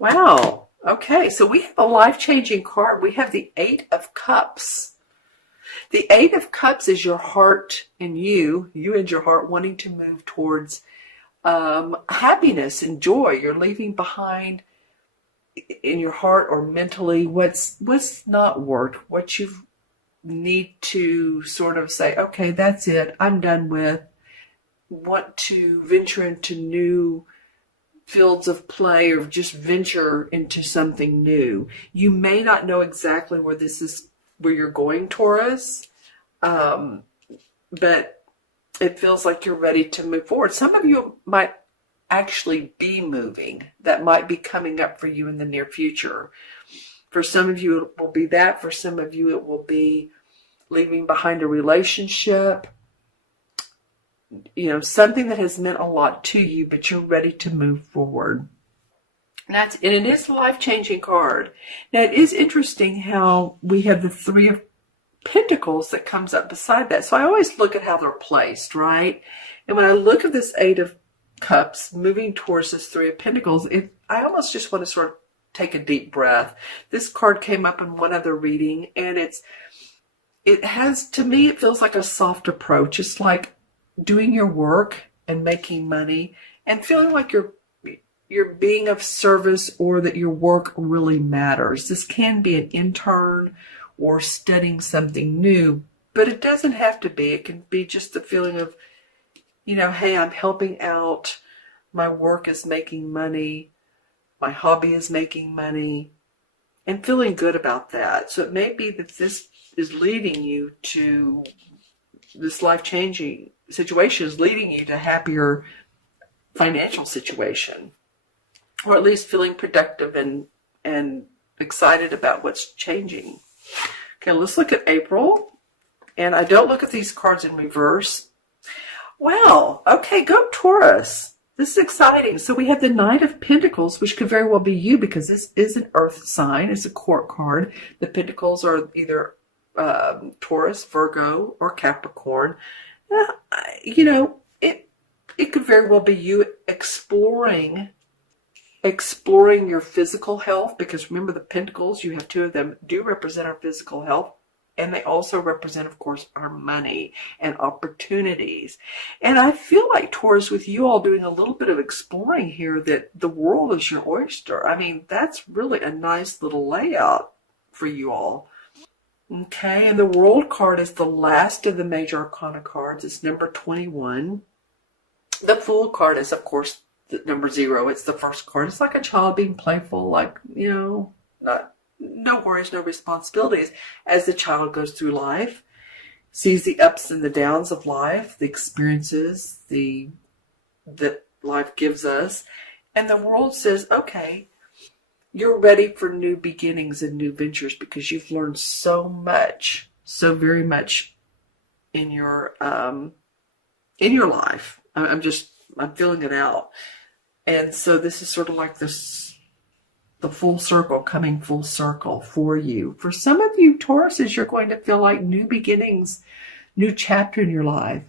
Wow. Okay, so we have a life-changing card. We have the Eight of Cups. The Eight of Cups is your heart and you and your heart wanting to move towards happiness and joy. You're leaving behind in your heart or mentally what's not worked, what you need to sort of say, okay, that's it, I'm done with. Want to venture into new fields of play or just venture into something new. You may not know exactly where you're going, Taurus, but it feels like you're ready to move forward. Some of you might actually be moving. That might be coming up for you in the near future. For some of you, it will be that. For some of you, it will be leaving behind a relationship, something that has meant a lot to you, but you're ready to move forward. And it is a life-changing card. Now, it is interesting how we have the Three of Pentacles that comes up beside that. So I always look at how they're placed, right? And when I look at this Eight of Cups moving towards this Three of Pentacles, I almost just want to sort of take a deep breath. This card came up in one other reading, and to me, it feels like a soft approach. It's like doing your work and making money and feeling like you're being of service or that your work really matters. This can be an intern or studying something new, but it doesn't have to be. It can be just the feeling of, hey, I'm helping out. My work is making money. My hobby is making money, and feeling good about that. So it may be that this is leading you to this life-changing situation is leading you to a happier financial situation, or at least feeling productive and excited about what's changing. Okay, let's look at April. And I don't look at these cards in reverse. Wow. Okay, go Taurus. This is exciting. So we have the Knight of Pentacles, which could very well be you because this is an earth sign. It's a court card. The Pentacles are either Taurus, Virgo, or Capricorn. It could very well be you exploring your physical health, because remember the Pentacles, you have two of them, do represent our physical health, and they also represent, of course, our money and opportunities. And I feel like, Taurus, with you all doing a little bit of exploring here, that the world is your oyster. I mean, that's really a nice little layout for you all. Okay, and the World card is the last of the major arcana cards. It's number 21. The Fool card is, of course, the number 0. It's the first card. It's like a child being playful, like, no worries, no responsibilities. As the child goes through life, sees the ups and the downs of life, the experiences that life gives us. And the World says, okay, you're ready for new beginnings and new ventures because you've learned so very much in your life. I'm feeling it out. And so this is sort of like the full circle, coming full circle for you. For some of you Tauruses, you're going to feel like new beginnings, new chapter in your life.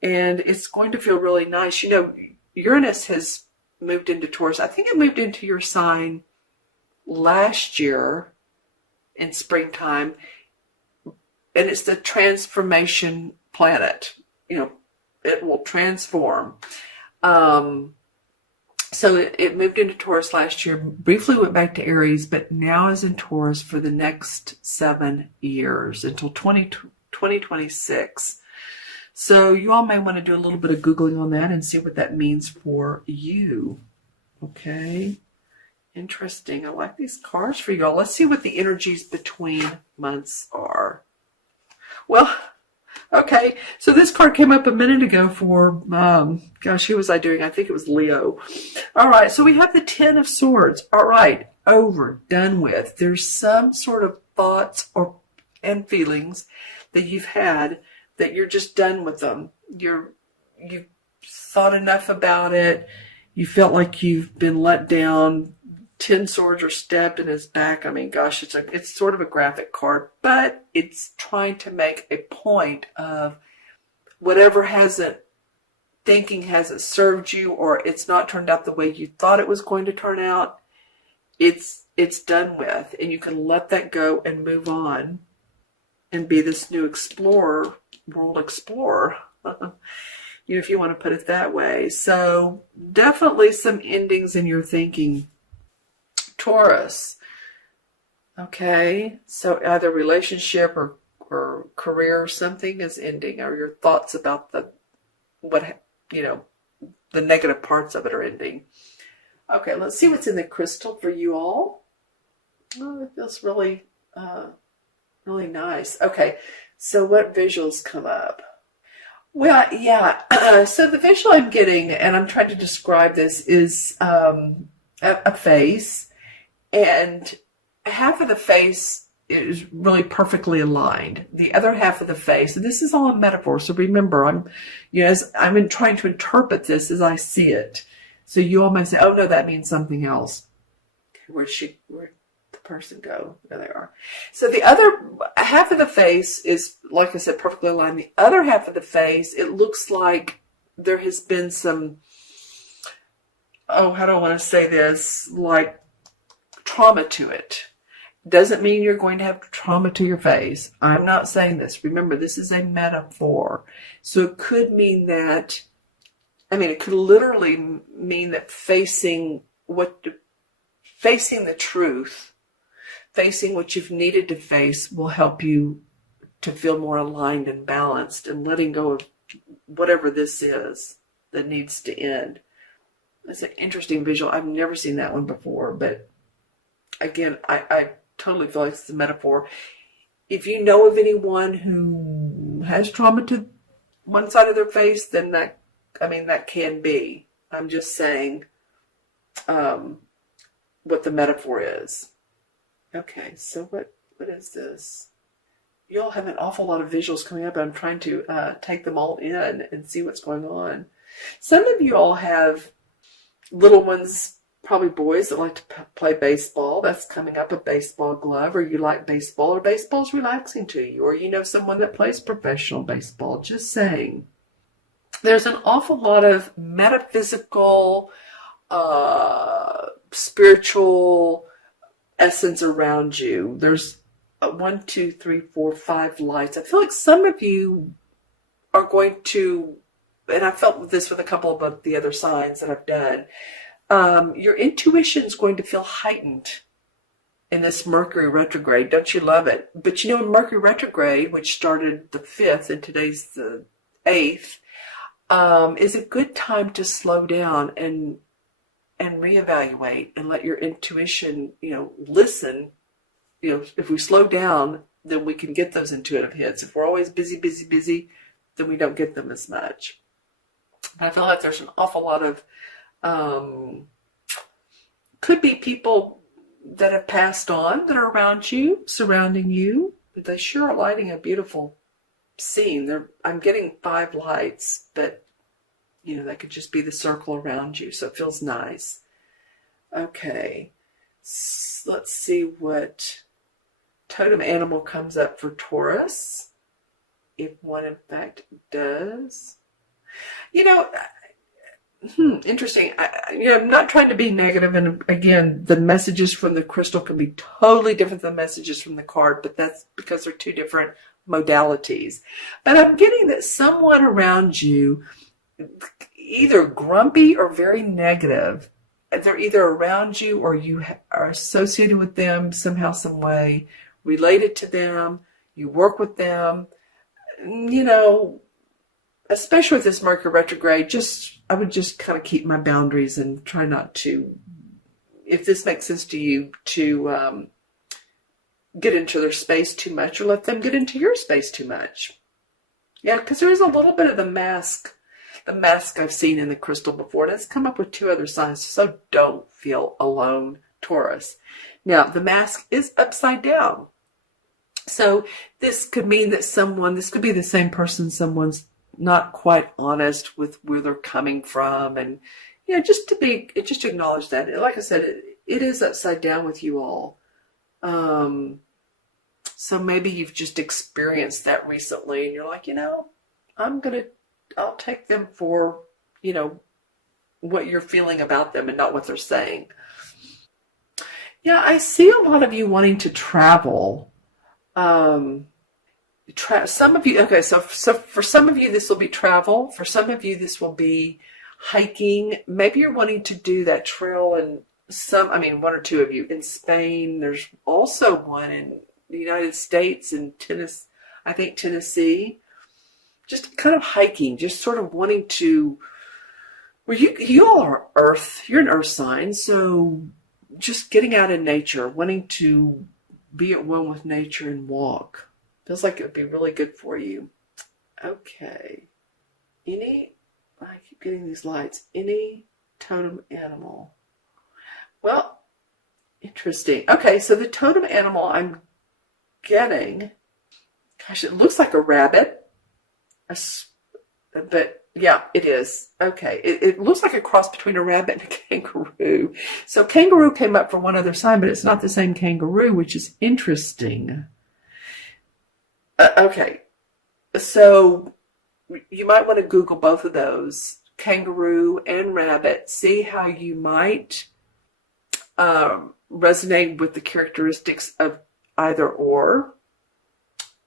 And it's going to feel really nice. Uranus has moved into Taurus. I think it moved into your sign last year in springtime, and it's the transformation planet. It will transform. So it moved into Taurus last year, briefly went back to Aries, but now is in Taurus for the next 7 years until 2026. So you all may want to do a little bit of Googling on that and see what that means for you. Okay. Interesting. I like these cards for y'all. Let's see what the energies between months are. Well, okay. So this card came up a minute ago for, who was I doing? I think it was Leo. All right. So we have the 10 of Swords. All right. Over. Done with. There's some sort of thoughts and feelings that you've had that you're just done with them. You've thought enough about it. You felt like you've been let down. 10 swords are stabbed in his back. I mean, gosh, it's sort of a graphic card, but it's trying to make a point of whatever hasn't served you, or it's not turned out the way you thought it was going to turn out. it's done with, and you can let that go and move on and be this new explorer, world explorer. If you want to put it that way. So definitely some endings in your thinking, Taurus. Okay, so either relationship or career or something is ending, or your thoughts about the negative parts of it are ending. Okay, let's see what's in the crystal for you all. Oh, it feels really, really nice. Okay, so what visuals come up? Well, yeah. So the visual I'm getting, and I'm trying to describe this, is a face, and half of the face is really perfectly aligned. The other half of the face, and this is all a metaphor. So remember, as I'm trying to interpret this as I see it. So you all might say, "Oh no, that means something else." Where'd the person go? There they are. So the other half of the face is, like I said, perfectly aligned. The other half of the face, it looks like there has been some, how do I want to say this? Like trauma to it. Doesn't mean you're going to have trauma to your face. I'm not saying this. Remember, this is a metaphor. So it could mean that, it could literally mean that facing the truth, facing what you've needed to face will help you to feel more aligned and balanced, and letting go of whatever this is that needs to end. That's an interesting visual. I've never seen that one before, but again, I totally feel like it's a metaphor. If you know of anyone who has trauma to one side of their face, then that can be. I'm just saying what the metaphor is. Okay, so what is this? You all have an awful lot of visuals coming up. I'm trying to take them all in and see what's going on. Some of you all have little ones, probably boys, that like to play baseball. That's coming up, a baseball glove, or you like baseball, or baseball's relaxing to you, or you know someone that plays professional baseball. Just saying. There's an awful lot of metaphysical, spiritual essence around you. There's 1, 2, 3, 4, 5 lights. I feel like some of you are going to, and I felt this with a couple of the other signs that I've done, your intuition is going to feel heightened in this Mercury retrograde. Don't you love it? But in Mercury retrograde, which started the 5th and today's the 8th, is a good time to slow down and reevaluate and let your intuition, listen. If we slow down, then we can get those intuitive hits. If we're always busy, then we don't get them as much. I feel like there's an awful lot of, could be people that have passed on that are around you, surrounding you, but they sure are lighting a beautiful scene. I'm getting 5 lights, but that could just be the circle around you, so it feels nice. Okay, let's see what totem animal comes up for Taurus, if one in fact does. Interesting. I'm not trying to be negative, and again, the messages from the crystal can be totally different than the messages from the card, but that's because they're 2 different modalities. But I'm getting that someone around you, either grumpy or very negative, they're either around you or you are associated with them somehow, some way, related to them, you work with them, especially with this Mercury retrograde, I would just kind of keep my boundaries and try not to, if this makes sense to you, to get into their space too much, or let them get into your space too much. Yeah, because there is a little bit of the mask I've seen in the crystal before, and it's come up with 2 other signs, so don't feel alone, Taurus. Now, the mask is upside down. So this could mean that this could be the same person, someone's not quite honest with where they're coming from, and just to acknowledge that. Like I said, it is upside down with you all. So maybe you've just experienced that recently, and you're like, I'll take them for, what you're feeling about them and not what they're saying. Yeah, I see a lot of you wanting to travel. Um, some of you, okay, so for some of you, this will be travel. For some of you, this will be hiking. Maybe you're wanting to do that trail in I mean, one or two of you in Spain. There's also one in the United States in Tennessee, I think Tennessee. Just kind of hiking, just sort of wanting to. Well, you all are Earth. You're an Earth sign, so just getting out in nature, wanting to be at one with nature and walk. Feels like it would be really good for you. Okay. I keep getting these lights. Any totem animal. Well, interesting. Okay, so the totem animal I'm getting, gosh, it looks like a rabbit. But yeah, it is. Okay, it looks like a cross between a rabbit and a kangaroo. So kangaroo came up for one other sign, but it's not the same kangaroo, which is interesting. Okay, so you might want to Google both of those, kangaroo and rabbit, see how you might resonate with the characteristics of either or.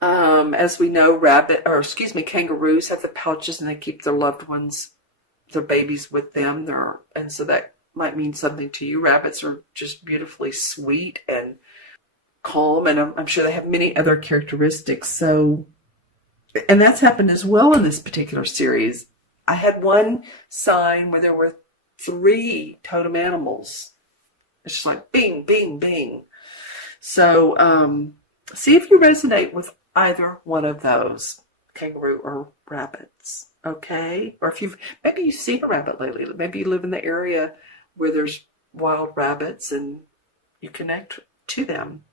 As we know, kangaroos have the pouches and they keep their loved ones, their babies with them. And so that might mean something to you. Rabbits are just beautifully sweet and calm, and I'm sure they have many other characteristics. So, and that's happened as well in this particular series. I had one sign where there were 3 totem animals. It's just like bing, bing, bing. So, see if you resonate with either one of those, kangaroo or rabbits. Okay? Or if maybe you've seen a rabbit lately. Maybe you live in the area where there's wild rabbits and you connect to them.